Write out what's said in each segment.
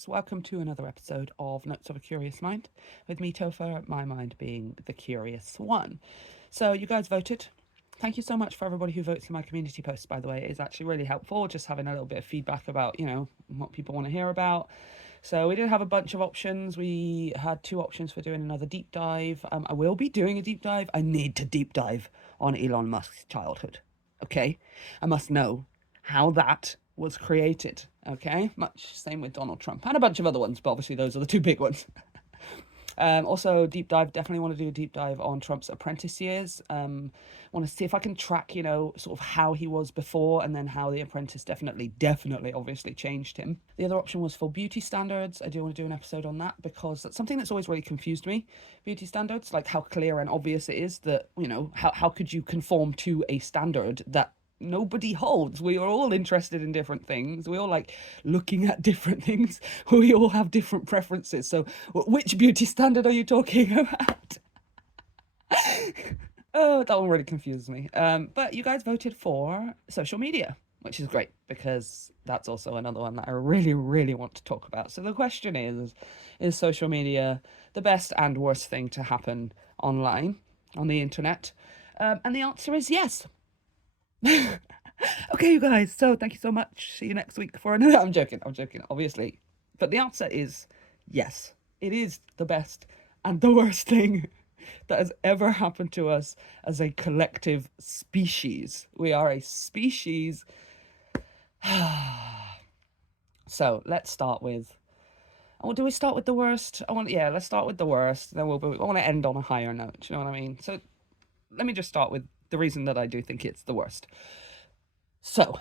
guys, welcome to another episode of Notes of a Curious Mind, with me, Topher, my mind being the curious one. So you guys voted. Thank you so much for everybody who votes in my community posts, by the way. It's actually really helpful, just having a little bit of feedback about, what people want to hear about. So we did have a bunch of options. We had two options for doing another deep dive. I will be doing a deep dive. I need to deep dive on Elon Musk's childhood. Okay? I must know how that was created. Okay? Much same with Donald Trump and a bunch of other ones, but obviously those are the two big ones. Also, deep dive, definitely want to do a deep dive on Trump's apprentice years. Want to see if I can track, sort of how he was before and then how the apprentice definitely, obviously changed him. The other option was for beauty standards. I do want to do an episode on that because that's something that's always really confused me. Beauty standards, like how clear and obvious it is that, how could you conform to a standard that nobody holds. We are all interested in different things. We all like looking at different things. We all have different preferences. So which beauty standard are you talking about? Oh, that one really confuses me. But you guys voted for social media, which is great because that's also another one that I really, really want to talk about. So the question is social media the best and worst thing to happen online, on the internet? And the answer is yes. Okay, you guys, so thank you so much. See you next week for another. I'm joking, obviously. But the answer is yes. It is the best and the worst thing that has ever happened to us as a collective species. We are a species. So let's start with. Oh, do we start with the worst? Let's start with the worst. Then I want to end on a higher note. You know what I mean? So let me just start with the reason that I do think it's the worst. So,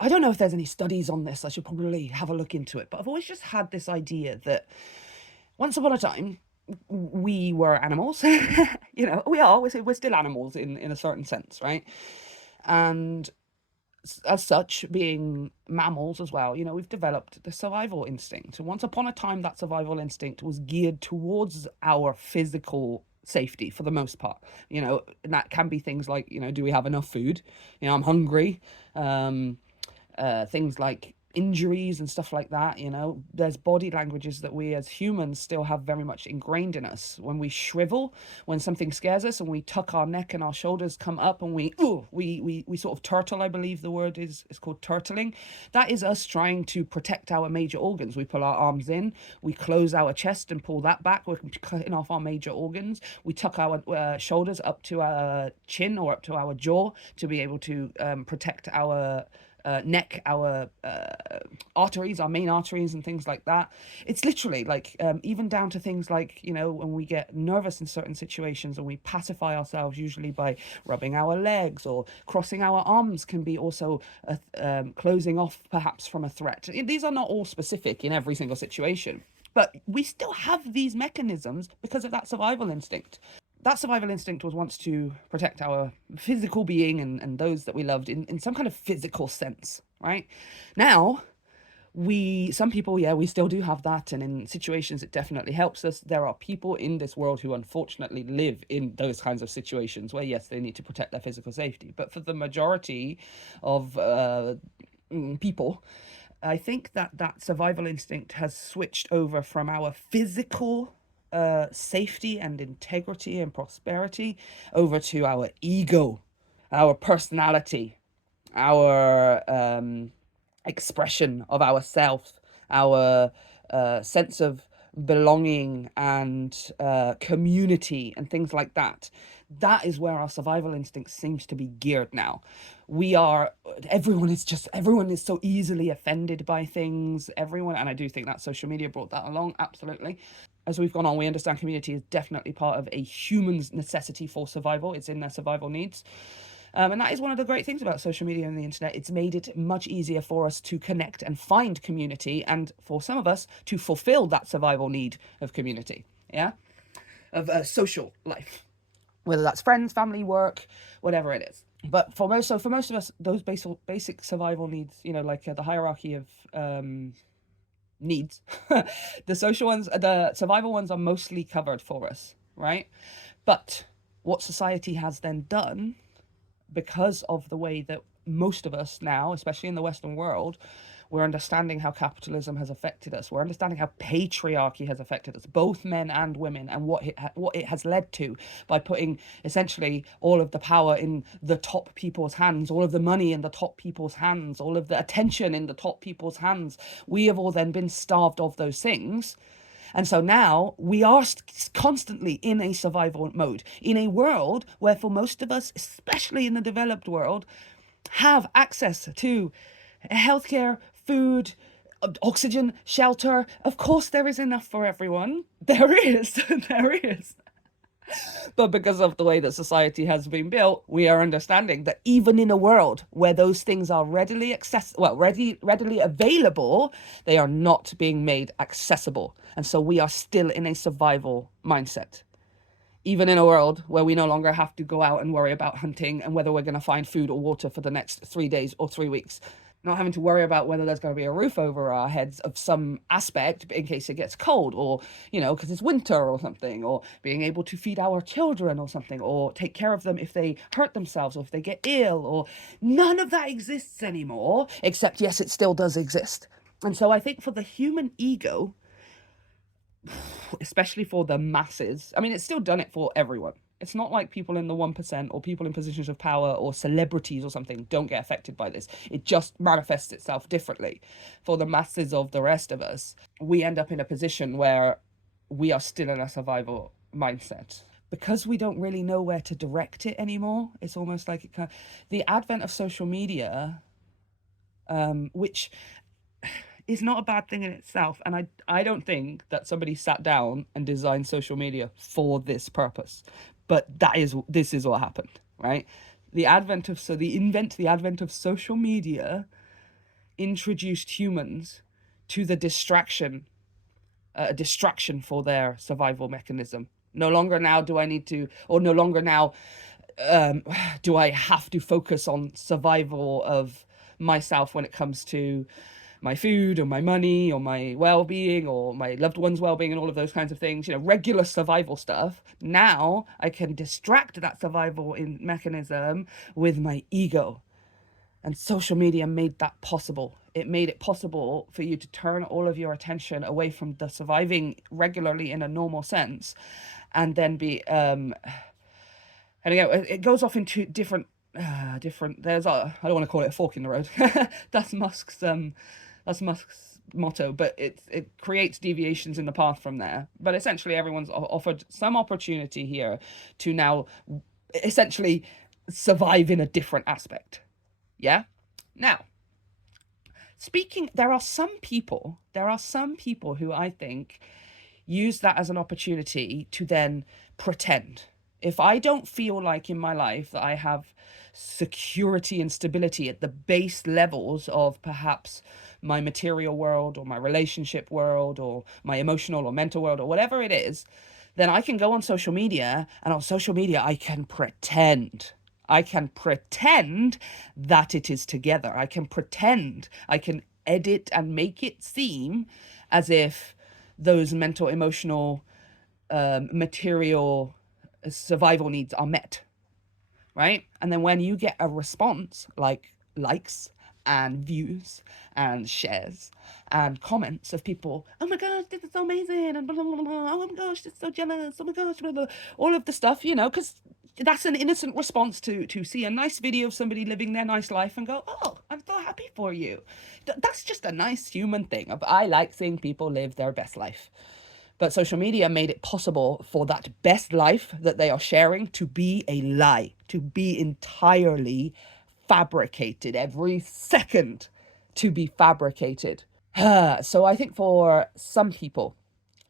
I don't know if there's any studies on this. I should probably have a look into it. But I've always just had this idea that once upon a time, we were animals. We're still animals in a certain sense, right? And as such, being mammals as well, we've developed the survival instinct. And once upon a time, that survival instinct was geared towards our physical safety for the most part, and that can be things like, do we have enough food? I'm hungry. Things like injuries and stuff like that. There's body languages that we as humans still have very much ingrained in us. When we shrivel, when something scares us, and we tuck our neck and our shoulders come up, and we sort of turtle. I believe the word is called turtling. That is us trying to protect our major organs. We pull our arms in, we close our chest and pull that back. We're cutting off our major organs. We tuck our shoulders up to our chin or up to our jaw to be able to protect our neck, our arteries, our main arteries, and things like that. It's literally like even down to things like, when we get nervous in certain situations and we pacify ourselves, usually by rubbing our legs or crossing our arms, can be also closing off perhaps from a threat. These are not all specific in every single situation, but we still have these mechanisms because of that survival instinct. That survival instinct was once to protect our physical being and those that we loved in some kind of physical sense, right? Now, some people, we still do have that, and in situations it definitely helps us. There are people in this world who unfortunately live in those kinds of situations where, yes, they need to protect their physical safety. But for the majority of people, I think that survival instinct has switched over from our physical safety and integrity and prosperity over to our ego, our personality, our expression of ourself, our sense of belonging and community and things like that. That is where our survival instinct seems to be geared now. Everyone is so easily offended by things. And I do think that social media brought that along, absolutely. As we've gone on, we understand community is definitely part of a human's necessity for survival. It's in their survival needs. And that is one of the great things about social media and the internet. It's made it much easier for us to connect and find community, and for some of us to fulfill that survival need of community, of social life, whether that's friends, family, work, whatever it is. But for most of us, those basic survival needs, like the hierarchy of needs, the survival ones are mostly covered for us, right? But what society has then done, because of the way that most of us now, especially in the Western world, We're understanding how capitalism has affected us. We're understanding how patriarchy has affected us, both men and women, and what it has led to by putting essentially all of the power in the top people's hands, all of the money in the top people's hands, all of the attention in the top people's hands. We have all then been starved of those things. And so now we are constantly in a survival mode, in a world where for most of us, especially in the developed world, have access to healthcare, food, oxygen, shelter. Of course, there is enough for everyone. There is, there is. But because of the way that society has been built, we are understanding that even in a world where those things are readily readily available, they are not being made accessible. And so we are still in a survival mindset. Even in a world where we no longer have to go out and worry about hunting and whether we're going to find food or water for the next 3 days or 3 weeks. Not having to worry about whether there's going to be a roof over our heads of some aspect in case it gets cold, or, because it's winter or something, or being able to feed our children or something, or take care of them if they hurt themselves or if they get ill, or none of that exists anymore, except, yes, it still does exist. And so I think for the human ego, especially for the masses, I mean, it's still done it for everyone. It's not like people in the 1% or people in positions of power or celebrities or something don't get affected by this. It just manifests itself differently. For the masses of the rest of us, we end up in a position where we are still in a survival mindset. Because we don't really know where to direct it anymore, it's almost like the advent of social media, which is not a bad thing in itself. And I don't think that somebody sat down and designed social media for this purpose. But this is what happened, right? The advent of social media introduced humans to the distraction for their survival mechanism. No longer now do I have to focus on survival of myself when it comes to my food or my money or my well-being or my loved one's well-being and all of those kinds of things, regular survival stuff. Now I can distract that survival mechanism with my ego. And social media made that possible. It made it possible for you to turn all of your attention away from the surviving regularly in a normal sense, and then be and again, it goes off into different there's I don't want to call it a fork in the road. That's Musk's motto, but it creates deviations in the path from there. But essentially everyone's offered some opportunity here to now essentially survive in a different aspect. Yeah. Now, there are some people who I think use that as an opportunity to then pretend. If I don't feel like in my life that I have security and stability at the base levels of perhaps my material world or my relationship world or my emotional or mental world or whatever it is, then I can go on social media, and on social media I can pretend. I can pretend that it is together. I can edit and make it seem as if those mental, emotional, material survival needs are met, right? And then when you get a response like likes and views and shares and comments of people, oh my gosh, this is so amazing, and blah, blah, blah, blah. Oh my gosh, this is so jealous, oh my gosh, blah, blah. All of the stuff, because that's an innocent response to see a nice video of somebody living their nice life and go, oh, I'm so happy for you. That's just a nice human thing. I like seeing people live their best life. But social media made it possible for that best life that they are sharing to be a lie, to be entirely fabricated, every second to be fabricated. So I think for some people,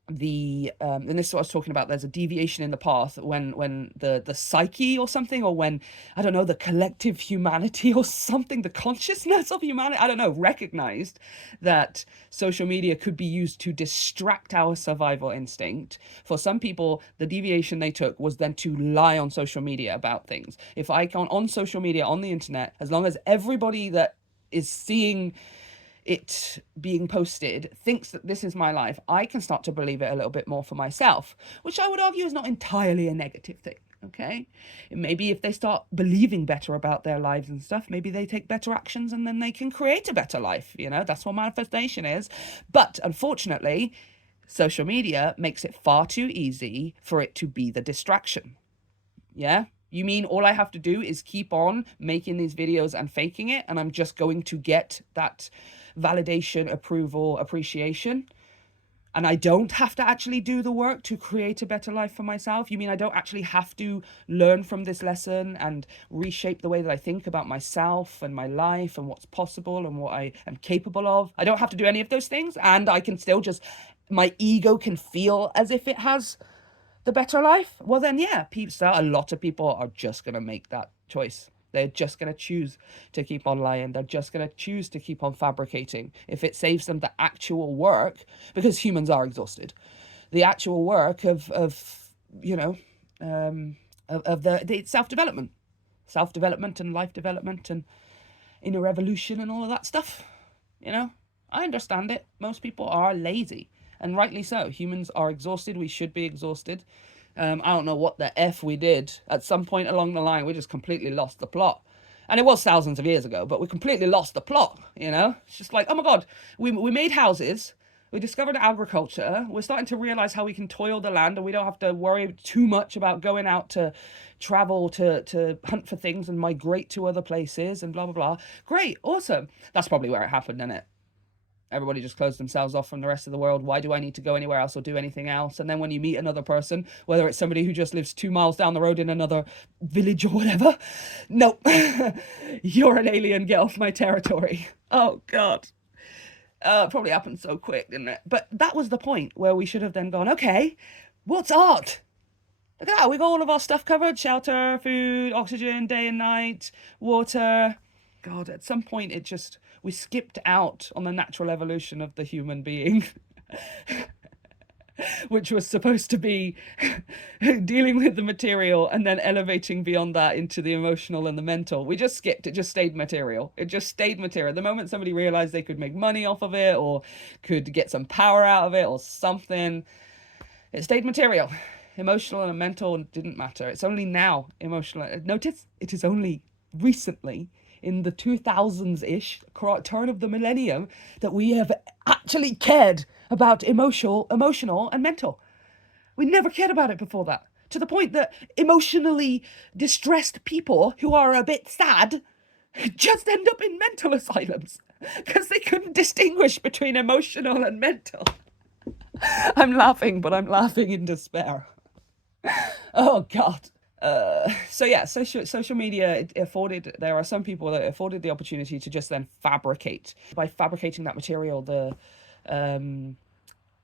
and this is what I was talking about, there's a deviation in the path when the psyche or something, or when, I don't know, the collective humanity or something, the consciousness of humanity, I don't know, recognized that social media could be used to distract our survival instinct. For some people, the deviation they took was then to lie on social media about things. If I can, on social media, on the internet, as long as everybody that is seeing it being posted thinks that this is my life, I can start to believe it a little bit more for myself, which I would argue is not entirely a negative thing. Okay. Maybe if they start believing better about their lives and stuff, maybe they take better actions and then they can create a better life. That's what manifestation is. But unfortunately, social media makes it far too easy for it to be the distraction. Yeah? You mean all I have to do is keep on making these videos and faking it, and I'm just going to get that validation, approval, appreciation? And I don't have to actually do the work to create a better life for myself? You mean I don't actually have to learn from this lesson and reshape the way that I think about myself and my life and what's possible and what I am capable of? I don't have to do any of those things, and I can still just, my ego can feel as if it has the better life? Well, then, yeah, a lot of people are just going to make that choice. They're just going to choose to keep on lying. They're just going to choose to keep on fabricating. If it saves them the actual work, because humans are exhausted, the actual work of you know, of the self-development and life development and inner evolution and all of that stuff. I understand it. Most people are lazy, and rightly so. Humans are exhausted. We should be exhausted. I don't know what the F we did. At some point along the line, we just completely lost the plot. And it was thousands of years ago, but we completely lost the plot, It's just like, oh my God, we made houses. We discovered agriculture. We're starting to realize how we can toil the land and we don't have to worry too much about going out to travel to hunt for things and migrate to other places and blah, blah, blah. Great. Awesome. That's probably where it happened, isn't it? Everybody just closed themselves off from the rest of the world. Why do I need to go anywhere else or do anything else? And then when you meet another person, whether it's somebody who just lives 2 miles down the road in another village or whatever, nope, you're an alien, get off my territory. Oh, God. Probably happened so quick, didn't it? But that was the point where we should have then gone, okay, what's art? Look at that. We got all of our stuff covered. Shelter, food, oxygen, day and night, water. God, at some point we skipped out on the natural evolution of the human being, which was supposed to be dealing with the material and then elevating beyond that into the emotional and the mental. We just skipped. It just stayed material. The moment somebody realized they could make money off of it or could get some power out of it or something, it stayed material. Emotional and mental didn't matter. It's only now emotional. Notice it is only recently in the 2000s-ish, turn of the millennium, that we have actually cared about emotional and mental. We never cared about it before that. To the point that emotionally distressed people who are a bit sad just end up in mental asylums because they couldn't distinguish between emotional and mental. I'm laughing, but I'm laughing in despair. Oh, God. So yeah, social media there are some people that afforded the opportunity to just then fabricate. By fabricating that material, the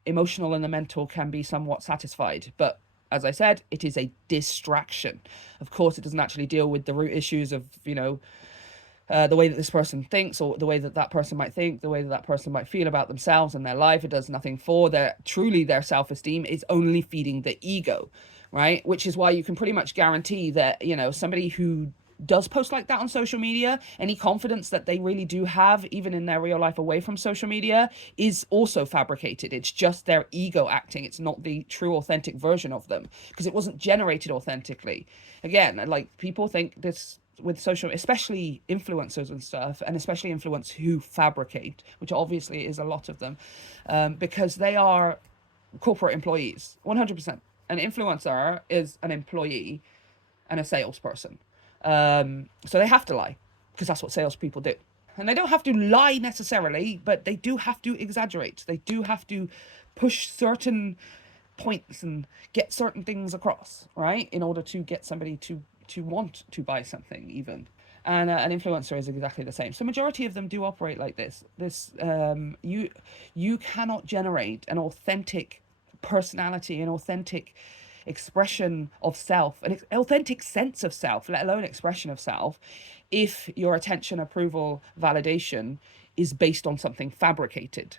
emotional and the mental can be somewhat satisfied. But as I said, it is a distraction. Of course, it doesn't actually deal with the root issues of, the way that this person thinks or the way that that person might think, the way that that person might feel about themselves and their life. It does nothing for their self-esteem. It's only feeding the ego, right? Which is why you can pretty much guarantee that, somebody who does post like that on social media, any confidence that they really do have, even in their real life away from social media, is also fabricated. It's just their ego acting. It's not the true, authentic version of them because it wasn't generated authentically. Again, like people think this with social, especially influencers and stuff, and especially influencers who fabricate, which obviously is a lot of them, because they are corporate employees, 100%. An influencer is an employee and a salesperson. So they have to lie because that's what salespeople do. And they don't have to lie necessarily, but they do have to exaggerate. They do have to push certain points and get certain things across, right? In order to get somebody to want to buy something even. And an influencer is exactly the same. So majority of them do operate like this. You cannot generate an authentic personality, an authentic expression of self, an authentic sense of self, let alone expression of self, if your attention, approval, validation is based on something fabricated.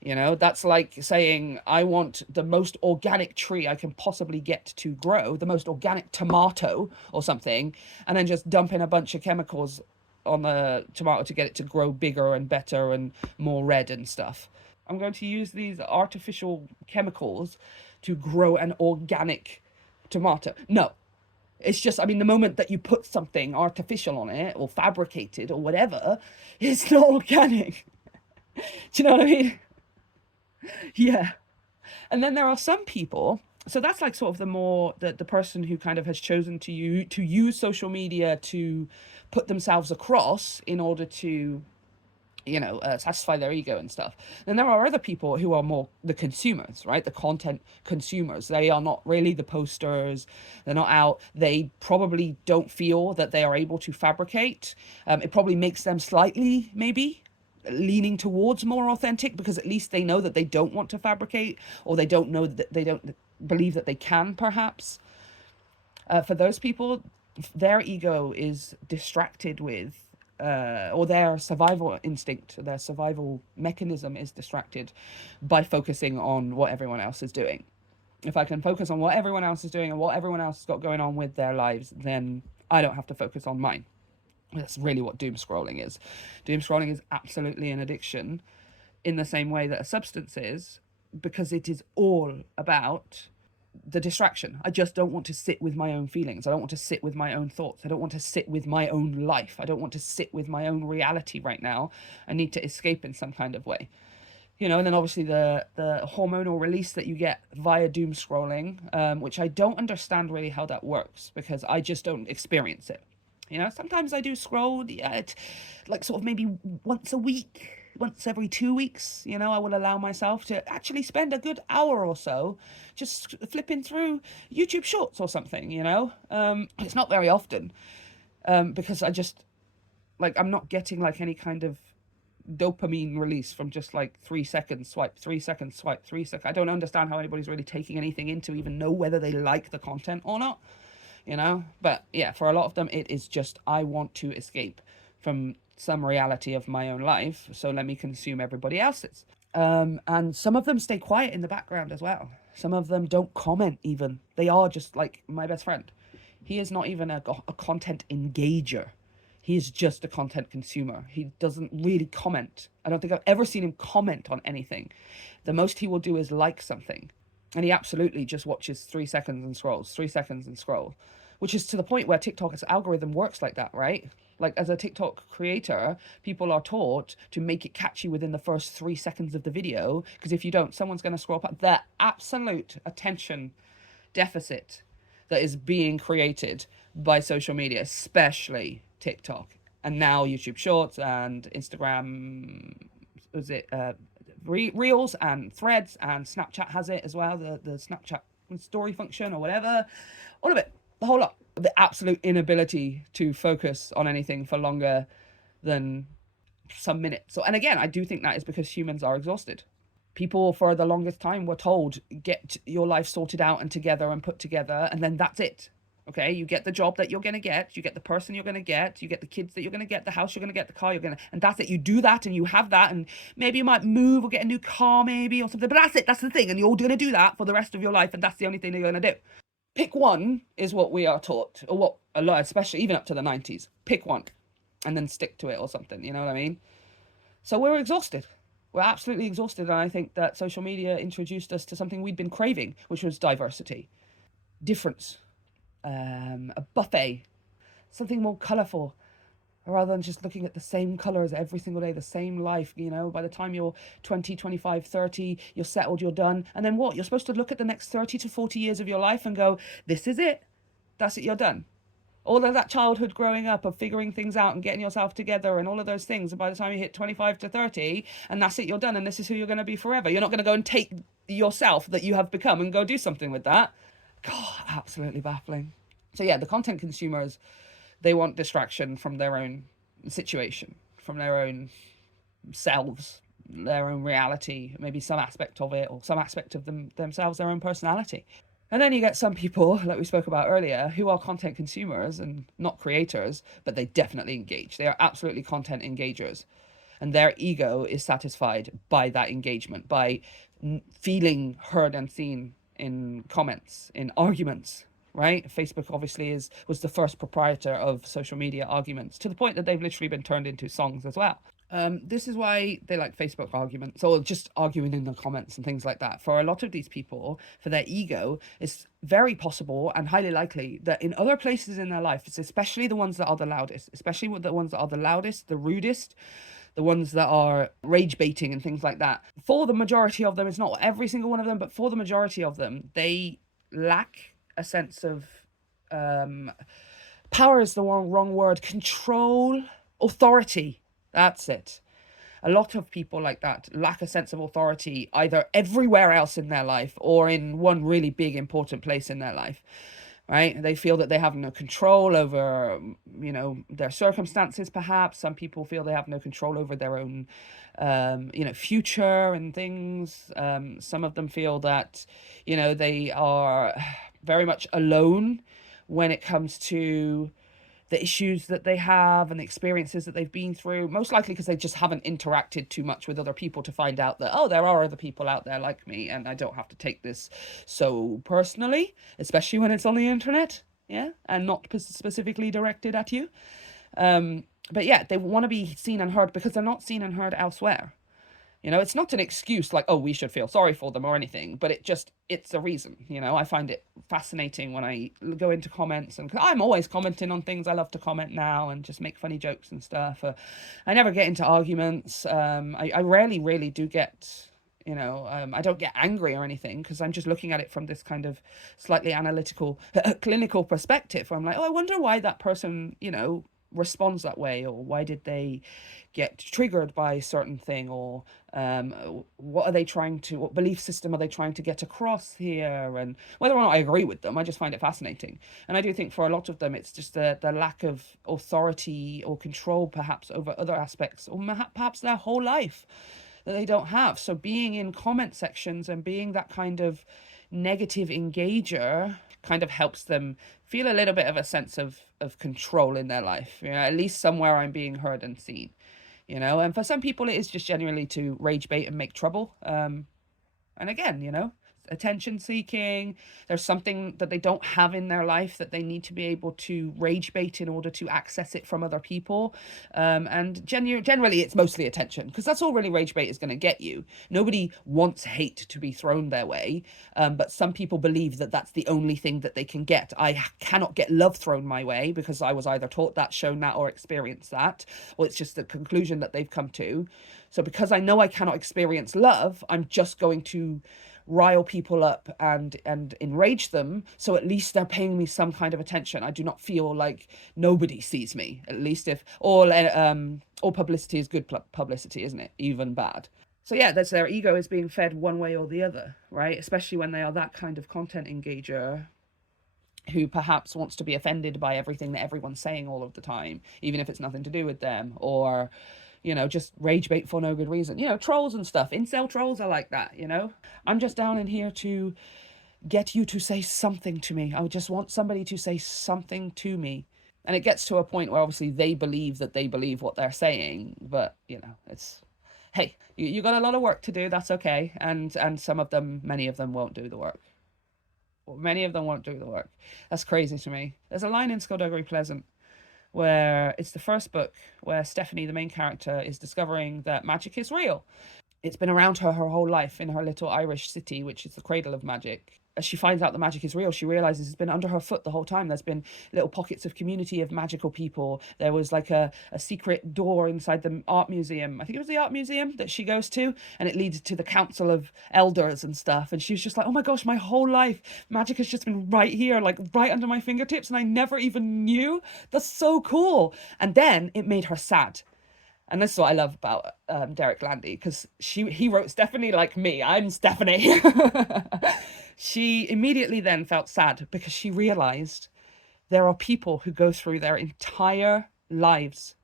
That's like saying, I want the most organic tree I can possibly get to grow, the most organic tomato or something, and then just dump in a bunch of chemicals on the tomato to get it to grow bigger and better and more red and stuff. I'm going to use these artificial chemicals to grow an organic tomato. No, It's just, I mean, the moment that you put something artificial on it or fabricated or whatever, it's not organic. Do you know what I mean? Yeah. And then there are some people, so that's like sort of the more the person who kind of has chosen to use social media to put themselves across in order to, satisfy their ego and stuff. Then there are other people who are more the consumers, right? The content consumers. They are not really the posters. They're not out. They probably don't feel that they are able to fabricate. It probably makes them slightly, maybe, leaning towards more authentic, because at least they know that they don't want to fabricate, or they don't know that they don't believe that they can, perhaps. For those people, their ego is distracted with, or their survival instinct, their survival mechanism is distracted by focusing on what everyone else is doing. If I can focus on what everyone else is doing and what everyone else has got going on with their lives, then I don't have to focus on mine. That's really what doom scrolling is. Doom scrolling is absolutely an addiction in the same way that a substance is, because it is all about the distraction. I just don't want to sit with my own feelings. I don't want to sit with my own thoughts. I don't want to sit with my own life. I don't want to sit with my own reality right now. I need to escape in some kind of way. And then obviously the hormonal release that you get via doom scrolling, which I don't understand really how that works, because I just don't experience it. Sometimes I do scroll, like sort of maybe once a week, once every 2 weeks. I will allow myself to actually spend a good hour or so just flipping through YouTube shorts or something. It's not very often, because I just, like, I'm not getting like any kind of dopamine release from just like 3 seconds swipe, 3 seconds swipe, 3 seconds. I don't understand how anybody's really taking anything in to even know whether they like the content or not. But yeah, for a lot of them, it is just, I want to escape from some reality of my own life, so let me consume everybody else's. And some of them stay quiet in the background as well. Some of them don't comment even. They are just like my best friend. He is not even a content engager. He is just a content consumer. He doesn't really comment. I don't think I've ever seen him comment on anything. The most he will do is like something. And he absolutely just watches 3 seconds and scrolls, 3 seconds and scrolls, which is to the point where TikTok's algorithm works like that, right? Like, as a TikTok creator, people are taught to make it catchy within the first 3 seconds of the video, because if you don't, someone's going to scroll past. The absolute attention deficit that is being created by social media, especially TikTok, and now YouTube Shorts and Instagram, was it Reels and Threads, and Snapchat has it as well, the Snapchat story function or whatever, all of it, the whole lot. The absolute inability to focus on anything for longer than some minutes. And again, I do think that is because humans are exhausted. People for the longest time were told, get your life sorted out and together and put together, and then that's it. Okay, you get the job that you're going to get, you get the person you're going to get, you get the kids that you're going to get, the house you're going to get, the car you're going to, and that's it. You do that and you have that, and maybe you might move or get a new car maybe or something, but that's it, that's the thing, and you're going to do that for the rest of your life, and that's the only thing you're going to do. Pick one is what we are taught, or what a lot, especially even up to the 90s. Pick one and then stick to it or something, you know what I mean? So we're exhausted. We're absolutely exhausted, and I think that social media introduced us to something we'd been craving, which was diversity, difference, a buffet, something more colourful, rather than just looking at the same colours every single day, the same life. By the time you're 20, 25, 30, you're settled, you're done, and then what? You're supposed to look at the next 30 to 40 years of your life and go, this is it, that's it, you're done. All of that childhood growing up of figuring things out and getting yourself together and all of those things, and by the time you hit 25 to 30, and that's it, you're done, and this is who you're going to be forever. You're not going to go and take yourself that you have become and go do something with that. God, absolutely baffling. So yeah, the content consumers, they want distraction from their own situation, from their own selves, their own reality, maybe some aspect of it, or some aspect of themselves, their own personality. And then you get some people, like we spoke about earlier, who are content consumers and not creators, but they definitely engage. They are absolutely content engagers. And their ego is satisfied by that engagement, by feeling heard and seen in comments, in arguments, right? Facebook obviously was the first proprietor of social media arguments, to the point that they've literally been turned into songs as well. This is why they like Facebook arguments, or just arguing in the comments and things like that. For a lot of these people, for their ego, it's very possible and highly likely that in other places in their life, it's especially the ones that are the loudest, especially with the ones that are the loudest, the rudest, the ones that are rage baiting and things like that. For the majority of them, it's not every single one of them, but for the majority of them, they lack a sense of power is the wrong word, control, authority. That's it. A lot of people like that lack a sense of authority either everywhere else in their life or in one really big important place in their life, right? They feel that they have no control over, their circumstances, perhaps. Some people feel they have no control over their own, future and things. Some of them feel that, they are very much alone when it comes to the issues that they have and the experiences that they've been through, most likely because they just haven't interacted too much with other people to find out that, oh, there are other people out there like me and I don't have to take this so personally, especially when it's on the internet, yeah, and not specifically directed at you. But yeah, they want to be seen and heard because they're not seen and heard elsewhere. It's not an excuse like, oh, we should feel sorry for them or anything, but it's a reason. I find it fascinating when I go into comments, and 'cause I'm always commenting on things. I love to comment now and just make funny jokes and stuff. I never get into arguments. I rarely really do get, I don't get angry or anything because I'm just looking at it from this kind of slightly analytical, clinical perspective where I'm like, oh, I wonder why that person, responds that way, or why did they get triggered by a certain thing, or what belief system are they trying to get across here, and whether or not I agree with them, I just find it fascinating. And I do think for a lot of them it's just the lack of authority or control perhaps over other aspects, or perhaps their whole life, that they don't have. So being in comment sections and being that kind of negative engager kind of helps them feel a little bit of a sense of control in their life. At least somewhere I'm being heard and seen. And for some people it is just genuinely to rage bait and make trouble. And again, attention seeking. There's something that they don't have in their life that they need to be able to rage bait in order to access it from other people. And generally it's mostly attention, because that's all really rage bait is going to get you. Nobody wants hate to be thrown their way, but some people believe that that's the only thing that they can get. I cannot get love thrown my way because I was either taught that, shown that, or experienced that, or it's just the conclusion that they've come to. So because I know I cannot experience love, I'm just going to rile people up and enrage them, so at least they're paying me some kind of attention. I do not feel like nobody sees me, at least if all publicity is good publicity, isn't it? Even bad. So yeah, that's their ego is being fed one way or the other, right? Especially when they are that kind of content engager who perhaps wants to be offended by everything that everyone's saying all of the time, even if it's nothing to do with them, or just rage bait for no good reason. Trolls and stuff. Incel trolls are like that, I'm just down in here to get you to say something to me. I just want somebody to say something to me. And it gets to a point where obviously they believe that they believe what they're saying, but, it's, hey, you got a lot of work to do, that's okay. And many of them won't do the work. Many of them won't do the work. That's crazy to me. There's a line in Skullduggery Pleasant where it's the first book where Stephanie, the main character, is discovering that magic is real. It's been around her whole life in her little Irish city, which is the cradle of magic. As she finds out that magic is real, she realizes it's been under her foot the whole time. There's been little pockets of community of magical people. There was like a secret door inside the art museum. I think it was the art museum that she goes to, and it leads to the council of elders and stuff. And she was just like, oh my gosh, my whole life, magic has just been right here, like right under my fingertips, and I never even knew. That's so cool. And then it made her sad. And this is what I love about Derek Landy, because he wrote Stephanie like me. I'm Stephanie. She immediately then felt sad because she realized there are people who go through their entire lives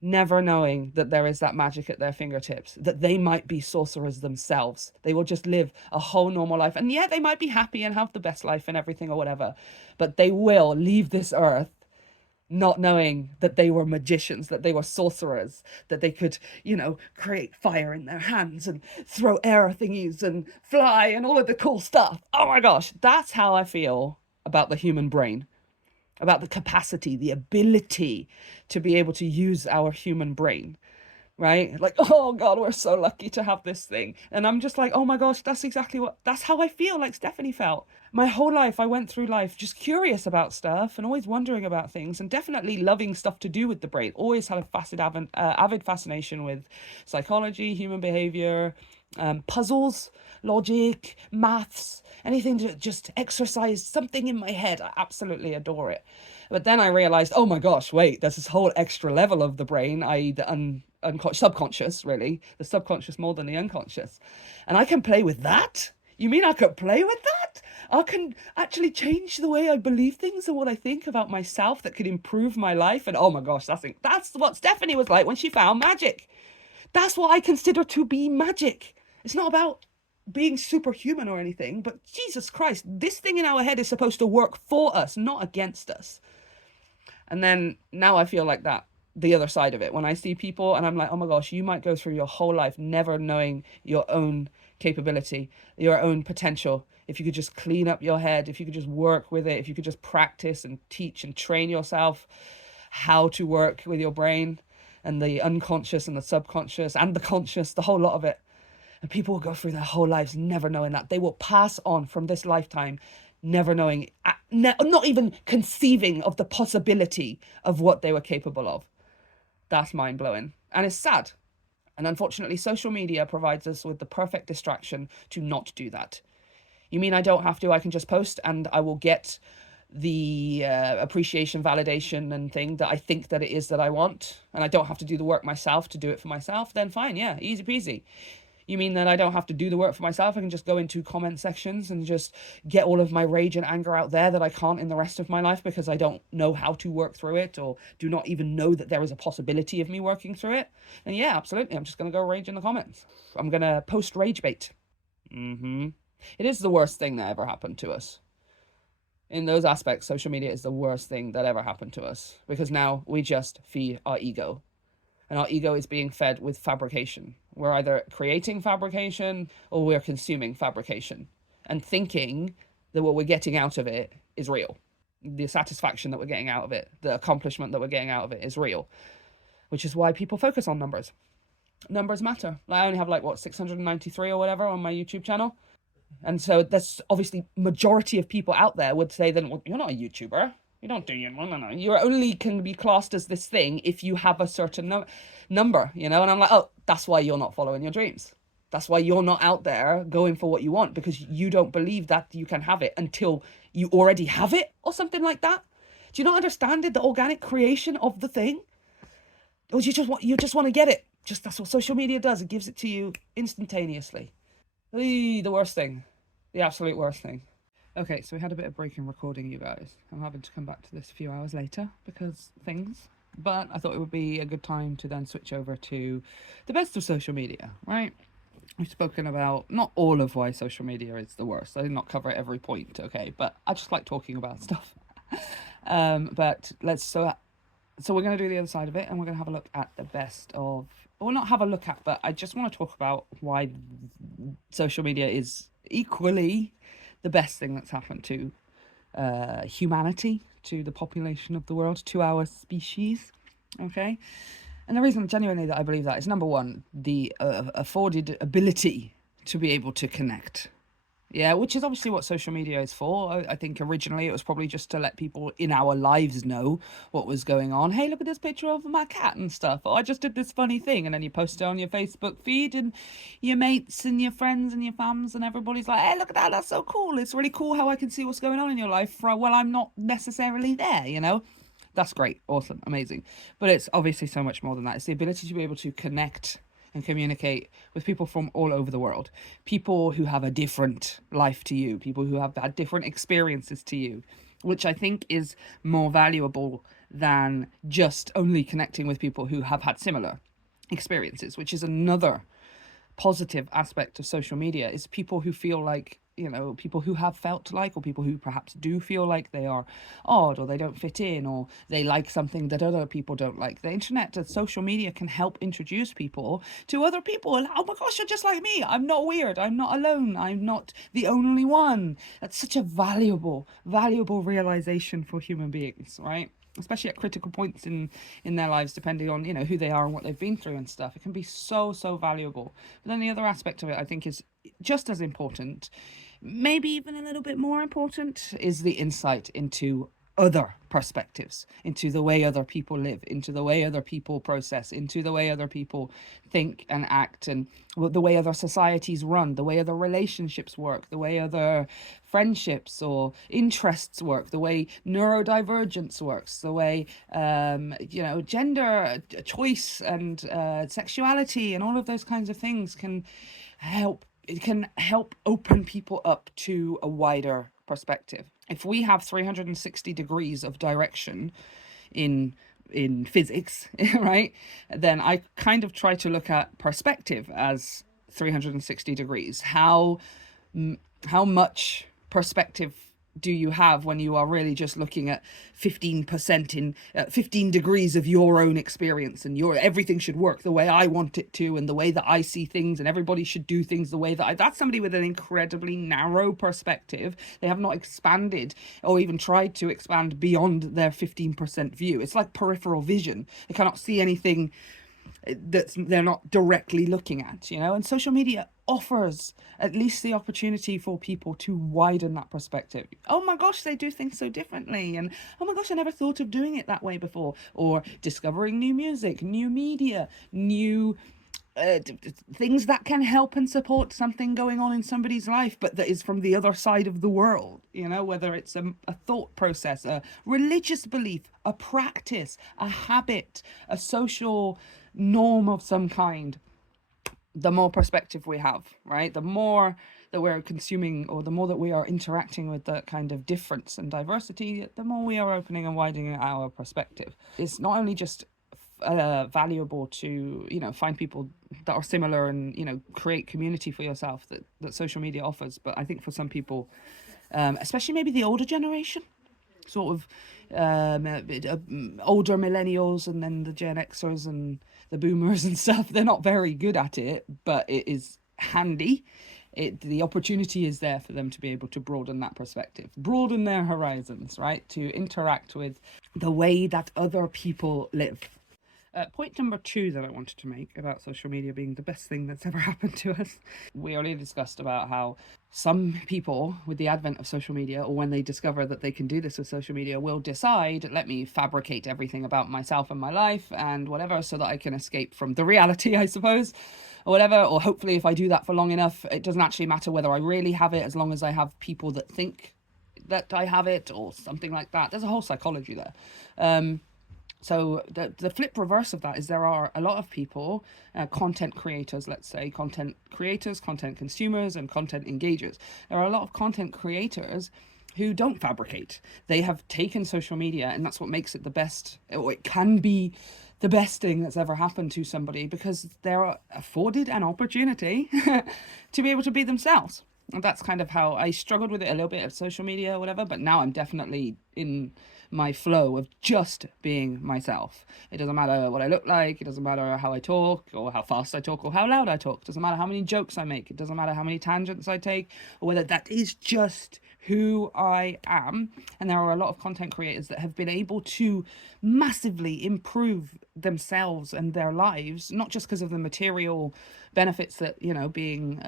never knowing that there is that magic at their fingertips, that they might be sorcerers themselves. They will just live a whole normal life. And yeah, they might be happy and have the best life and everything or whatever, but they will leave this earth not knowing that they were magicians, that they were sorcerers, that they could, create fire in their hands and throw air thingies and fly and all of the cool stuff. Oh my gosh, that's how I feel about the human brain, about the capacity, the ability to be able to use our human brain, right? Like, oh God, we're so lucky to have this thing. And I'm just like, oh my gosh, that's how I feel like Stephanie felt. My whole life, I went through life just curious about stuff and always wondering about things and definitely loving stuff to do with the brain. Always had a avid fascination with psychology, human behavior, puzzles, logic, maths, anything to just exercise something in my head. I absolutely adore it. But then I realized, oh my gosh, wait, there's this whole extra level of the brain, i.e. the subconscious, really, the subconscious more than the unconscious. And I can play with that? You mean I could play with that? I can actually change the way I believe things and what I think about myself that could improve my life. And oh my gosh, that's what Stephanie was like when she found magic. That's what I consider to be magic. It's not about being superhuman or anything, but Jesus Christ, this thing in our head is supposed to work for us, not against us. And then now I feel like that, the other side of it, when I see people and I'm like, oh my gosh, you might go through your whole life never knowing your own capability, your own potential. If you could just clean up your head, if you could just work with it, if you could just practice and teach and train yourself how to work with your brain and the unconscious and the subconscious and the conscious, the whole lot of it. And people will go through their whole lives never knowing that. They will pass on from this lifetime never knowing, not even conceiving of the possibility of what they were capable of. That's mind-blowing. And it's sad. And unfortunately, social media provides us with the perfect distraction to not do that. You mean I don't have to? I can just post and I will get the appreciation, validation and thing that I think that it is that I want, and I don't have to do the work myself to do it for myself, then fine, yeah, easy peasy. You mean that I don't have to do the work for myself? I can just go into comment sections and just get all of my rage and anger out there that I can't in the rest of my life because I don't know how to work through it or do not even know that there is a possibility of me working through it. And yeah, absolutely. I'm just going to go rage in the comments. I'm going to post rage bait. It is the worst thing that ever happened to us. In those aspects, social media is the worst thing that ever happened to us because now we just feed our ego. And our ego is being fed with fabrication. We're either creating fabrication or we're consuming fabrication and thinking that what we're getting out of it is real. The satisfaction that we're getting out of it, the accomplishment that we're getting out of it is real, which is why people focus on numbers. Numbers matter. I only have 693 or whatever on my YouTube channel. And so there's obviously majority of people out there would say then, well, you're not a YouTuber. You don't do your no. You only can be classed as this thing if you have a certain number, And I'm like, oh, that's why you're not following your dreams. That's why you're not out there going for what you want, because you don't believe that you can have it until you already have it or something like that. Do you not understand the organic creation of the thing? Or you just want to get it. Just that's what social media does. It gives it to you instantaneously. The worst thing. The absolute worst thing. Okay, so we had a bit of break in recording, you guys. I'm having to come back to this a few hours later because things. But I thought it would be a good time to then switch over to the best of social media, right? We've spoken about not all of why social media is the worst. I did not cover every point, okay? But I just like talking about stuff. But so we're going to do the other side of it, and we're going to have a look at the best of, well, not have a look at, but I just want to talk about why social media is equally the best thing that's happened to humanity, to the population of the world, to our species, okay? And the reason genuinely that I believe that is, number one, the afforded ability to be able to connect. Yeah, which is obviously what social media is for. I think originally it was probably just to let people in our lives know what was going on. Hey, look at this picture of my cat and stuff. Or I just did this funny thing. And then you post it on your Facebook feed and your mates and your friends and your fams and everybody's like, hey, look at that. That's so cool. It's really cool how I can see what's going on in your life while I'm not necessarily there, That's great. Awesome. Amazing. But it's obviously so much more than that. It's the ability to be able to connect and communicate with people from all over the world, people who have a different life to you, people who have had different experiences to you, which I think is more valuable than just only connecting with people who have had similar experiences, which is another positive aspect of social media is people who feel like, people who have felt like, or people who perhaps do feel like they are odd, or they don't fit in, or they like something that other people don't like. The internet and social media can help introduce people to other people. And, oh my gosh, you're just like me. I'm not weird. I'm not alone. I'm not the only one. That's such a valuable realization for human beings, right? Especially at critical points in their lives, depending on who they are and what they've been through and stuff. It can be so valuable. But then the other aspect of it, I think, is just as important, maybe even a little bit more important, is the insight into other perspectives, into the way other people live, into the way other people process, into the way other people think and act, and the way other societies run, the way other relationships work, the way other friendships or interests work, the way neurodivergence works, the way gender choice and sexuality and all of those kinds of things can help open people up to a wider perspective. If we have 360 degrees of direction in physics, right, then I kind of try to look at perspective as 360 degrees. How much perspective do you have when you are really just looking at 15% in 15 degrees of your own experience, and everything should work the way I want it to, and the way that I see things, and everybody should do things the way that that's somebody with an incredibly narrow perspective. They have not expanded or even tried to expand beyond their 15% view. It's like peripheral vision. They cannot see anything that they're not directly looking at, and social media offers at least the opportunity for people to widen that perspective. Oh my gosh, they do things so differently, and oh my gosh, I never thought of doing it that way before. Or discovering new music, new media, new things that can help and support something going on in somebody's life, but that is from the other side of the world, whether it's a thought process, a religious belief, a practice, a habit, a social norm of some kind. The more perspective we have, right, the more that we're consuming, or the more that we are interacting with that kind of difference and diversity, the more we are opening and widening our perspective. It's not only just valuable to find people that are similar and create community for yourself that social media offers, but I think for some people, especially maybe the older generation, sort of older millennials, and then the Gen Xers and the boomers and stuff, they're not very good at it, but it is handy. The opportunity is there for them to be able to broaden that perspective, broaden their horizons, right, to interact with the way that other people live. Point number 2 that I wanted to make about social media being the best thing that's ever happened to us. We already discussed about how some people, with the advent of social media, or when they discover that they can do this with social media, will decide, let me fabricate everything about myself and my life and whatever, so that I can escape from the reality, I suppose, or whatever. Or hopefully if I do that for long enough, it doesn't actually matter whether I really have it, as long as I have people that think that I have it, or something like that. There's a whole psychology there. So the flip reverse of that is there are a lot of people, content creators, let's say, content creators, content consumers, and content engagers. There are a lot of content creators who don't fabricate. They have taken social media, and that's what makes it the best, or it can be the best thing that's ever happened to somebody, because they're afforded an opportunity to be able to be themselves. And that's kind of how I struggled with it a little bit of social media or whatever, but now I'm definitely in my flow of just being myself. It doesn't matter what I look like, it doesn't matter how I talk, or how fast I talk, or how loud I talk. It doesn't matter how many jokes I make, it doesn't matter how many tangents I take, or whether that is just who I am. And there are a lot of content creators that have been able to massively improve themselves and their lives, not just because of the material benefits that being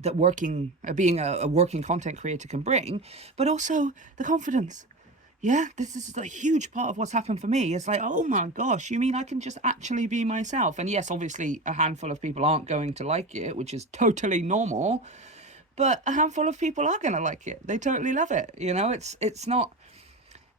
a working content creator can bring, but also the confidence. Yeah, this is a huge part of what's happened for me. It's like, oh my gosh, you mean I can just actually be myself? And yes, obviously a handful of people aren't going to like it, which is totally normal, but a handful of people are going to like it. They totally love it. It's not,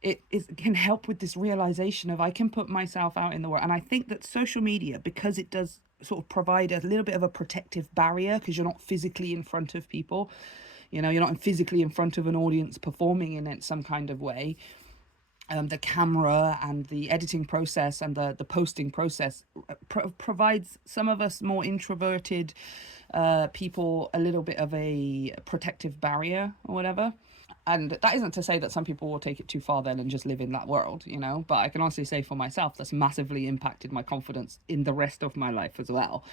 it can help with this realization of I can put myself out in the world. And I think that social media, because it does sort of provide a little bit of a protective barrier, because you're not physically in front of people, you're not physically in front of an audience performing in it some kind of way. The camera and the editing process and the posting process provides some of us more introverted people a little bit of a protective barrier or whatever. And that isn't to say that some people will take it too far then and just live in that world, you know, but I can honestly say for myself that's massively impacted my confidence in the rest of my life as well.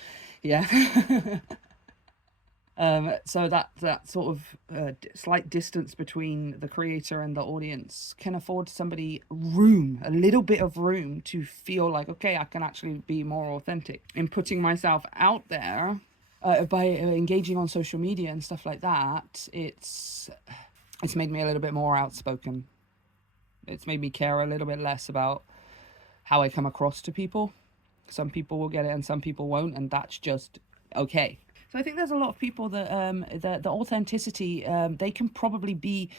Yeah. So that sort of slight distance between the creator and the audience can afford somebody room, a little bit of room to feel like, okay, I can actually be more authentic in putting myself out there. By engaging on social media and stuff like that, it's made me a little bit more outspoken. It's made me care a little bit less about how I come across to people. Some people will get it and some people won't, and that's just okay. So I think there's a lot of people that the authenticity, they can probably be,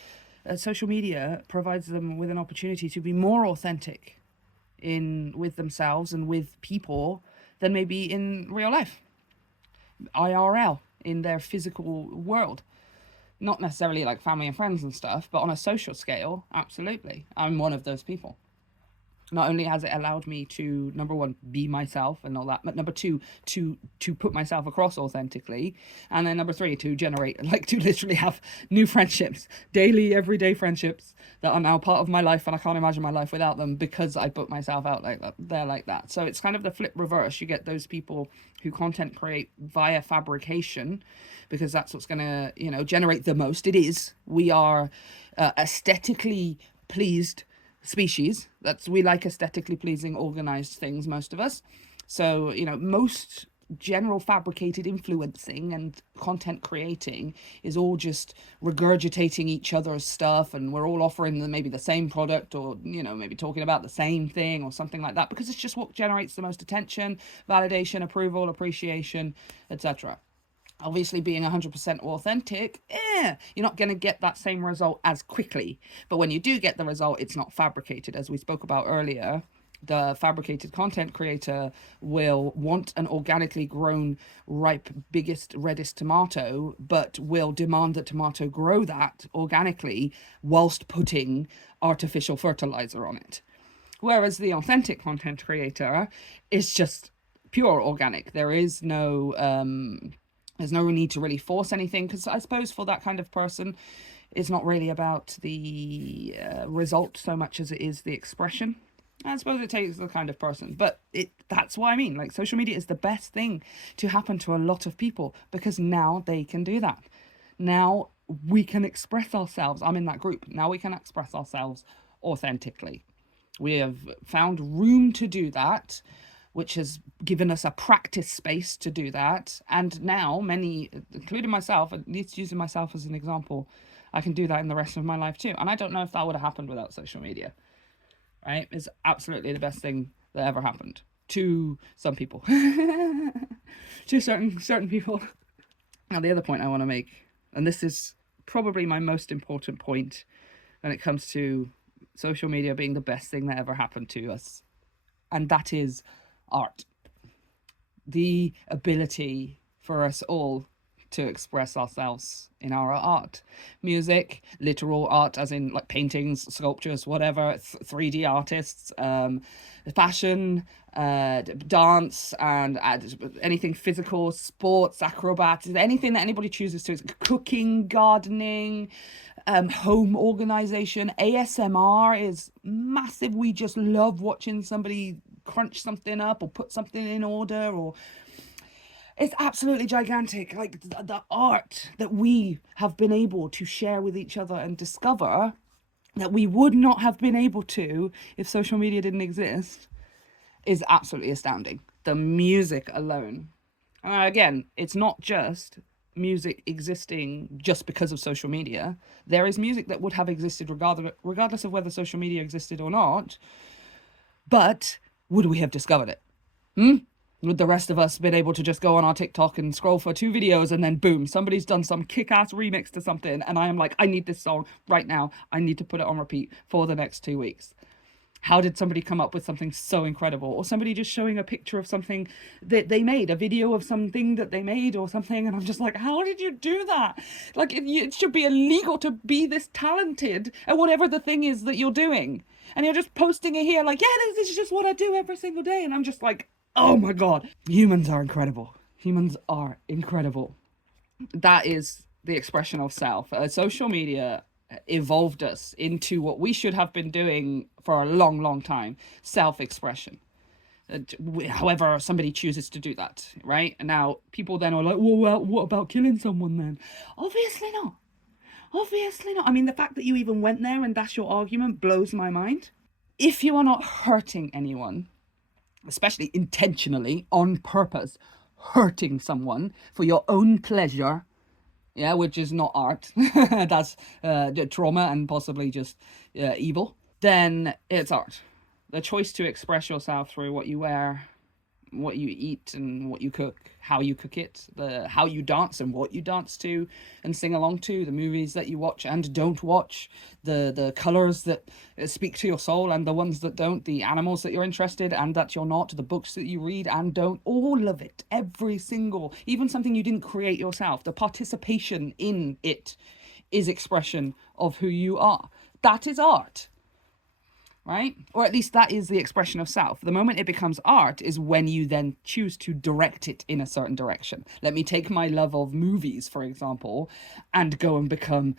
social media provides them with an opportunity to be more authentic with themselves and with people than maybe in real life, IRL, in their physical world. Not necessarily like family and friends and stuff, but on a social scale, absolutely. I'm one of those people. Not only has it allowed me to, number one, be myself and all that, but number two, to put myself across authentically, and then number three, to generate, like, to literally have new friendships, daily, everyday friendships that are now part of my life, and I can't imagine my life without them because I put myself out like that. They're like that. So it's kind of the flip reverse. You get those people who content create via fabrication because that's what's going to, you know, generate the most. It is. We are aesthetically pleased species. We like aesthetically pleasing organized things, most of us. So, you know, most general fabricated influencing and content creating is all just regurgitating each other's stuff, and we're all offering them maybe the same product, or, you know, maybe talking about the same thing or something like that, because it's just what generates the most attention, validation, approval, appreciation, etc. Obviously, being 100% authentic, you're not going to get that same result as quickly. But when you do get the result, it's not fabricated. As we spoke about earlier, the fabricated content creator will want an organically grown, ripe, biggest, reddest tomato, but will demand that tomato grow that organically whilst putting artificial fertilizer on it. Whereas the authentic content creator is just pure organic. There's no need to really force anything, because I suppose for that kind of person, it's not really about the result so much as it is the expression. I suppose it takes the kind of person, but that's what I mean. Like, social media is the best thing to happen to a lot of people, because now they can do that. Now we can express ourselves. I'm in that group. Now we can express ourselves authentically. We have found room to do that, which has given us a practice space to do that. And now many, including myself, at least using myself as an example, I can do that in the rest of my life too. And I don't know if that would have happened without social media, right? It's absolutely the best thing that ever happened to some people, to certain people. Now, the other point I want to make, and this is probably my most important point when it comes to social media being the best thing that ever happened to us, and that is art. The ability for us all to express ourselves in our art. Music, literal art, as in like paintings, sculptures, whatever, 3D artists, fashion, dance, and anything physical, sports, acrobats, anything that anybody chooses to. Cooking, gardening, home organization. ASMR is massive. We just love watching somebody crunch something up or put something in order, or it's absolutely gigantic. Like, the art that we have been able to share with each other and discover that we would not have been able to if social media didn't exist is absolutely astounding. The music alone. Again, it's not just music existing just because of social media. There is music that would have existed regardless of whether social media existed or not. But would we have discovered it? Would the rest of us been able to just go on our TikTok and scroll for 2 videos and then boom, somebody's done some kick-ass remix to something and I am like, I need this song right now. I need to put it on repeat for the next 2 weeks. How did somebody come up with something so incredible? Or somebody just showing a picture of something that they made, a video of something that they made or something, and I'm just like, how did you do that? Like, it should be illegal to be this talented at whatever the thing is that you're doing. And you're just posting it here like, yeah, this is just what I do every single day. And I'm just like, Oh my God. Humans are incredible. Humans are incredible. That is the expression of self. Social media evolved us into what we should have been doing for a long, long time: self expression. However, somebody chooses to do that, right? And now people then are like, well, what about killing someone then? Obviously not. Obviously not. I mean, the fact that you even went there and that's your argument blows my mind. If you are not hurting anyone, especially intentionally, on purpose, hurting someone for your own pleasure, yeah, which is not art, that's trauma and possibly just evil, then it's art. The choice to express yourself through what you wear, what you eat, and what you cook, how you cook it, the how you dance and what you dance to and sing along to, the movies that you watch and don't watch, the colors that speak to your soul and the ones that don't, the animals that you're interested and that you're not, the books that you read and don't, all of it, every single, even something you didn't create yourself, the participation in it is expression of who you are. That is art, right? Or at least that is the expression of self. The moment it becomes art is when you then choose to direct it in a certain direction. Let me take my love of movies, for example, and go and become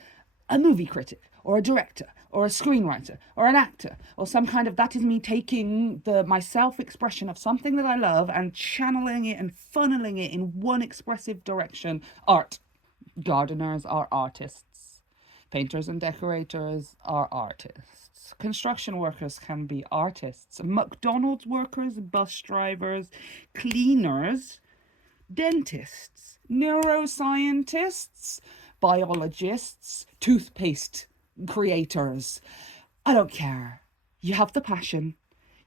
a movie critic or a director or a screenwriter or an actor or some kind of, that is me taking my self-expression of something that I love and channeling it and funneling it in one expressive direction. Art. Gardeners are artists. Painters and decorators are artists. Construction workers can be artists. McDonald's workers, bus drivers, cleaners, dentists, neuroscientists, biologists, toothpaste creators. I don't care. You have the passion.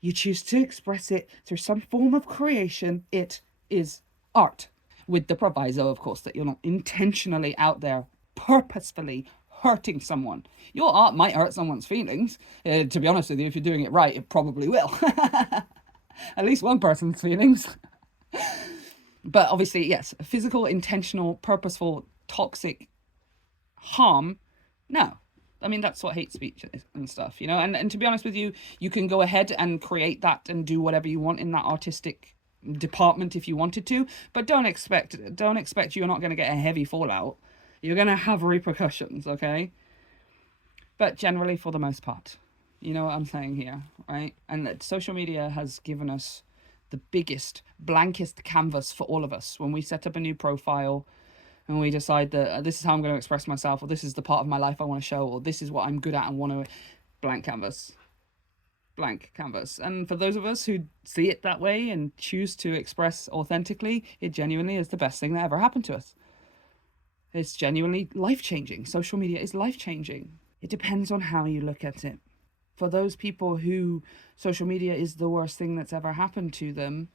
You choose to express it through some form of creation. It is art. With the proviso, of course, that you're not intentionally out there purposefully hurting someone. Your art might hurt someone's feelings. To be honest with you, if you're doing it right, it probably will. At least one person's feelings. But obviously, yes, physical, intentional, purposeful, toxic harm, no. I mean, that's what hate speech is and stuff, you know? And to be honest with you, you can go ahead and create that and do whatever you want in that artistic department if you wanted to, but don't expect you're not going to get a heavy fallout. You're going to have repercussions, okay? But generally, for the most part, you know what I'm saying here, right? And that social media has given us the biggest, blankest canvas for all of us. When we set up a new profile and we decide that this is how I'm going to express myself, or this is the part of my life I want to show, or this is what I'm good at and want to, blank canvas. Blank canvas. And for those of us who see it that way and choose to express authentically, it genuinely is the best thing that ever happened to us. It's genuinely life-changing. Social media is life-changing. It depends on how you look at it. For those people who social media is the worst thing that's ever happened to them,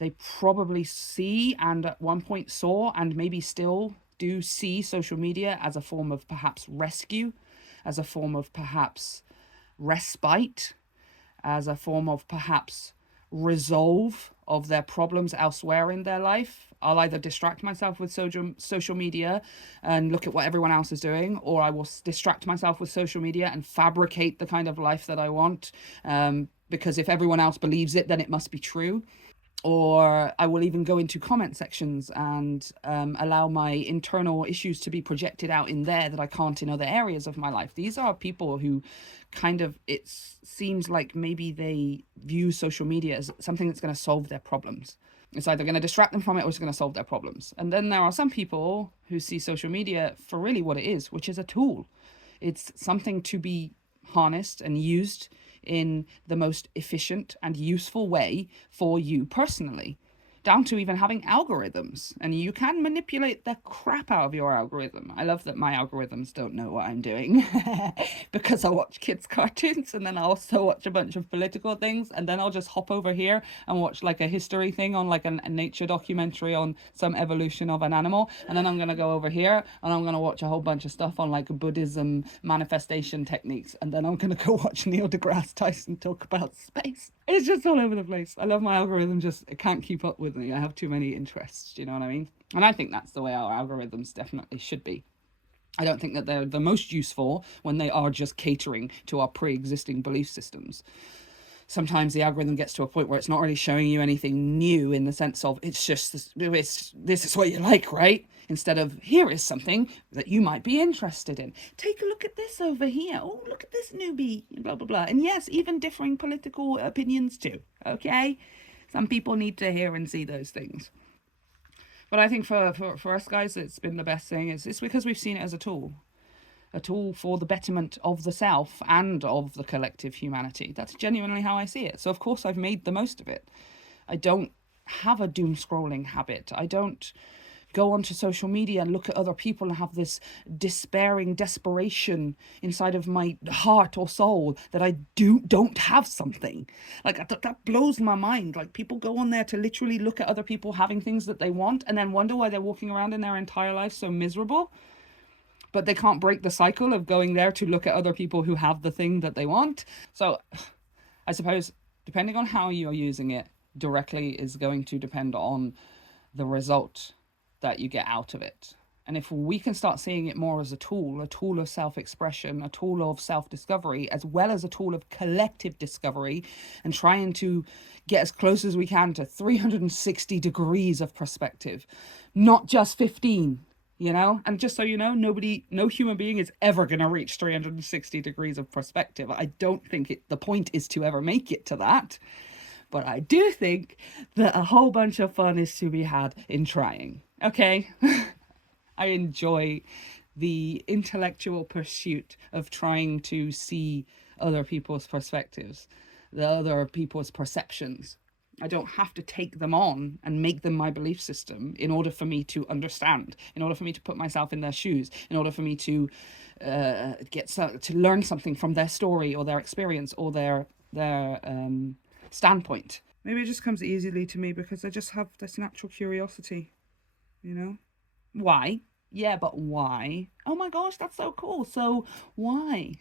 they probably see, and at one point saw, and maybe still do see social media as a form of perhaps rescue, as a form of perhaps respite, as a form of perhaps resolve of their problems elsewhere in their life. I'll either distract myself with social media and look at what everyone else is doing, or I will distract myself with social media and fabricate the kind of life that I want, because if everyone else believes it, then it must be true. Or I will even go into comment sections and allow my internal issues to be projected out in there that I can't in other areas of my life. These are people who kind of, it seems like maybe they view social media as something that's going to solve their problems. It's either going to distract them from it or it's going to solve their problems. And then there are some people who see social media for really what it is, which is a tool. It's something to be harnessed and used in the most efficient and useful way for you personally, down to even having algorithms. And you can manipulate the crap out of your algorithm. I love that my algorithms don't know what I'm doing because I watch kids' cartoons and then I also watch a bunch of political things, and then I'll just hop over here and watch like a history thing on like a nature documentary on some evolution of an animal, and then I'm going to go over here and I'm going to watch a whole bunch of stuff on like Buddhism manifestation techniques, and then I'm going to go watch Neil deGrasse Tyson talk about space. It's just all over the place. I love my algorithm, just it can't keep up with me. I have too many interests, do you know what I mean? And I think that's the way our algorithms definitely should be. I don't think that they're the most useful when they are just catering to our pre-existing belief systems. sometimes the algorithm gets to a point where it's not really showing you anything new, in the sense of it's just this is what you like, right? Instead of, here is something that you might be interested in. Take a look at this over here. Oh, look at this newbie, blah, blah, blah. And yes, even differing political opinions too, okay? Some people need to hear and see those things. But I think for us guys, it's been the best thing. It's because we've seen it as a tool for the betterment of the self and of the collective humanity. That's genuinely how I see it. So of course I've made the most of it. I don't have a doom scrolling habit. I don't go onto social media and look at other people and have this despairing desperation inside of my heart or soul that I don't have something. Like, that blows my mind. Like, people go on there to literally look at other people having things that they want and then wonder why they're walking around in their entire life so miserable. But they can't break the cycle of going there to look at other people who have the thing that they want. So I suppose, depending on how you're using it, directly is going to depend on the result that you get out of it. And if we can start seeing it more as a tool of self-expression, a tool of self-discovery, as well as a tool of collective discovery, and trying to get as close as we can to 360 degrees of perspective, not just 15, you know? And just so you know, no human being is ever going to reach 360 degrees of perspective. I don't think the point is to ever make it to that. But I do think that a whole bunch of fun is to be had in trying. Okay? I enjoy the intellectual pursuit of trying to see other people's perspectives, the other people's perceptions. I don't have to take them on and make them my belief system in order for me to understand, in order for me to put myself in their shoes, in order for me to to learn something from their story or their experience or their standpoint. Maybe it just comes easily to me because I just have this natural curiosity, you know? Why? Yeah, but why? Oh my gosh, that's so cool. So why?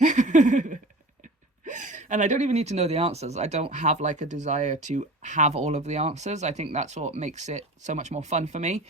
And I don't even need to know the answers. I don't have like a desire to have all of the answers. I think that's what makes it so much more fun for me.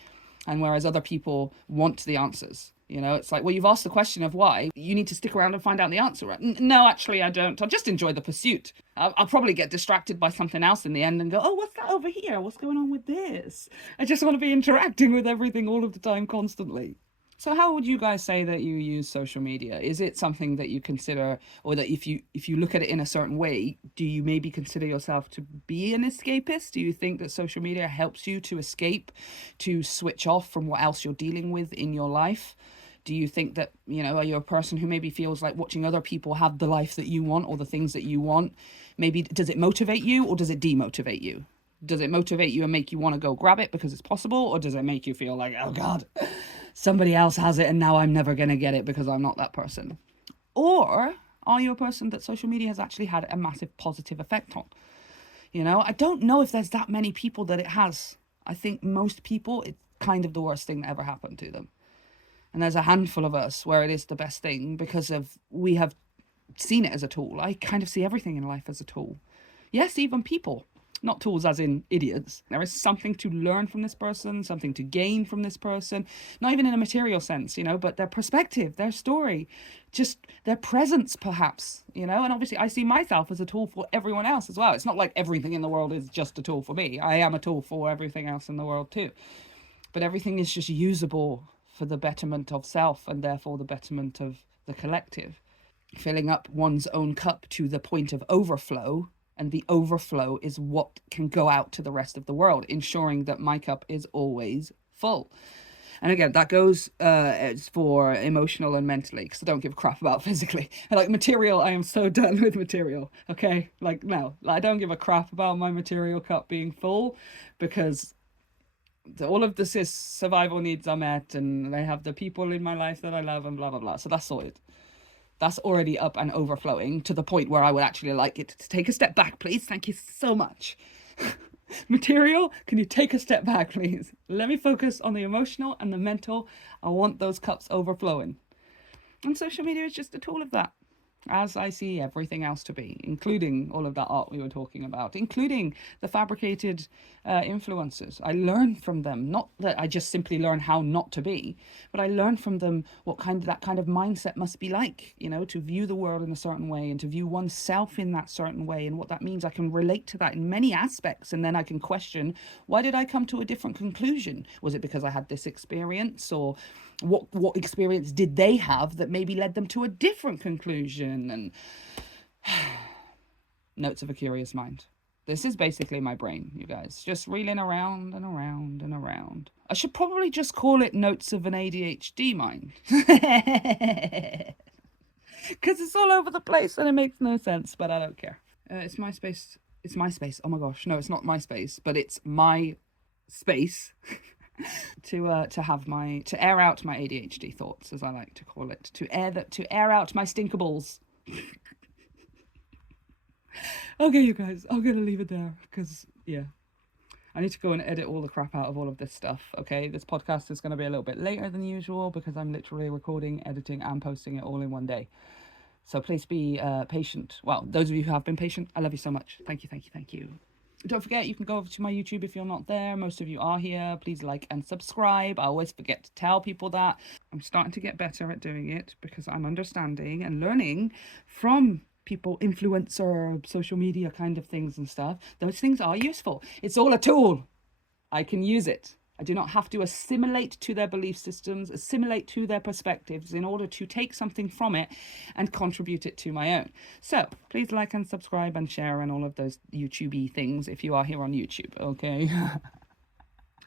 And whereas other people want the answers, you know, it's like, well, you've asked the question of why. You need to stick around and find out the answer. Right? No, actually, I don't. I just enjoy the pursuit. I'll probably get distracted by something else in the end and go, oh, what's that over here? What's going on with this? I just want to be interacting with everything all of the time, constantly. So how would you guys say that you use social media? Is it something that you consider, or that if you look at it in a certain way, do you maybe consider yourself to be an escapist? Do you think that social media helps you to escape, to switch off from what else you're dealing with in your life? Do you think that, you know, are you a person who maybe feels like watching other people have the life that you want or the things that you want? Maybe does it motivate you or does it demotivate you? Does it motivate you and make you want to go grab it because it's possible? Or does it make you feel like, oh God, somebody else has it and now I'm never going to get it because I'm not that person? Or are you a person that social media has actually had a massive positive effect on? You know, I don't know if there's that many people that it has. I think most people, it's kind of the worst thing that ever happened to them. And there's a handful of us where it is the best thing because we have seen it as a tool. I kind of see everything in life as a tool. Yes, even people. Not tools as in idiots. There is something to learn from this person, something to gain from this person, not even in a material sense, you know, but their perspective, their story, just their presence perhaps, you know. And obviously I see myself as a tool for everyone else as well. It's not like everything in the world is just a tool for me. I am a tool for everything else in the world too. But everything is just usable for the betterment of self and therefore the betterment of the collective. Filling up one's own cup to the point of overflow, and the overflow is what can go out to the rest of the world, ensuring that my cup is always full. And again, that goes for emotional and mentally, because I don't give a crap about physically. Like material, I am so done with material, okay? Like, no, I don't give a crap about my material cup being full, because all of the survival needs are met, and I have the people in my life that I love, and blah, blah, blah. So that's sorted. That's already up and overflowing to the point where I would actually like it to take a step back, please. Thank you so much. Material, can you take a step back, please? Let me focus on the emotional and the mental. I want those cups overflowing. And social media is just a tool of that. as I see everything else to be, including all of that art we were talking about, including the fabricated influencers. I learn from them, not that I just simply learn how not to be, but I learn from them what that kind of mindset must be like, you know, to view the world in a certain way and to view oneself in that certain way, and what that means. I can relate to that in many aspects, and then I can question, why did I come to a different conclusion? Was it because I had this experience, or what experience did they have that maybe led them to a different conclusion? And notes of a curious mind. This is basically my brain, you guys, just reeling around and around and around. I should probably just call it notes of an ADHD mind, because it's all over the place and it makes no sense, but I don't care. It's MySpace. It's MySpace. Oh my gosh, no, it's not MySpace, but it's my space to air out my ADHD thoughts, as I like to call it, to air out my stinkables. Okay, you guys, I'm gonna leave it there because, yeah, I need to go and edit all the crap out of all of this stuff. Okay, this podcast is going to be a little bit later than usual because I'm literally recording, editing, and posting it all in one day. So please be patient. Well, those of you who have been patient, I love you so much. Thank you, thank you, thank you. Don't forget, you can go over to my YouTube if you're not there. Most of you are here. Please like and subscribe. I always forget to tell people that. I'm starting to get better at doing it because I'm understanding and learning from people, influencer, social media kind of things and stuff. Those things are useful. It's all a tool. I can use it. I do not have to assimilate to their belief systems, assimilate to their perspectives in order to take something from it and contribute it to my own. So please like and subscribe and share and all of those YouTube-y things if you are here on YouTube, okay?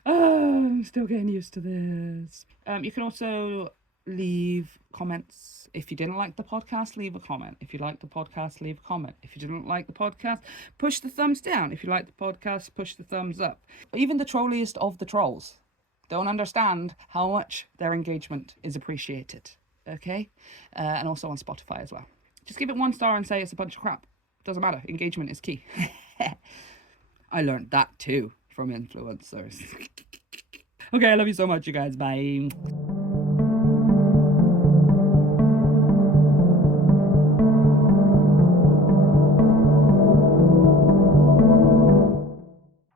I'm still getting used to this. You can also leave comments. If you didn't like the podcast, leave a comment. If you liked the podcast, leave a comment. If you didn't like the podcast, push the thumbs down. If you like the podcast, push the thumbs up. Even the trolliest of the trolls don't understand how much their engagement is appreciated. Okay? And also on Spotify as well. Just give it 1 star and say it's a bunch of crap. Doesn't matter. Engagement is key. I learned that too from influencers. Okay, I love you so much, you guys. Bye.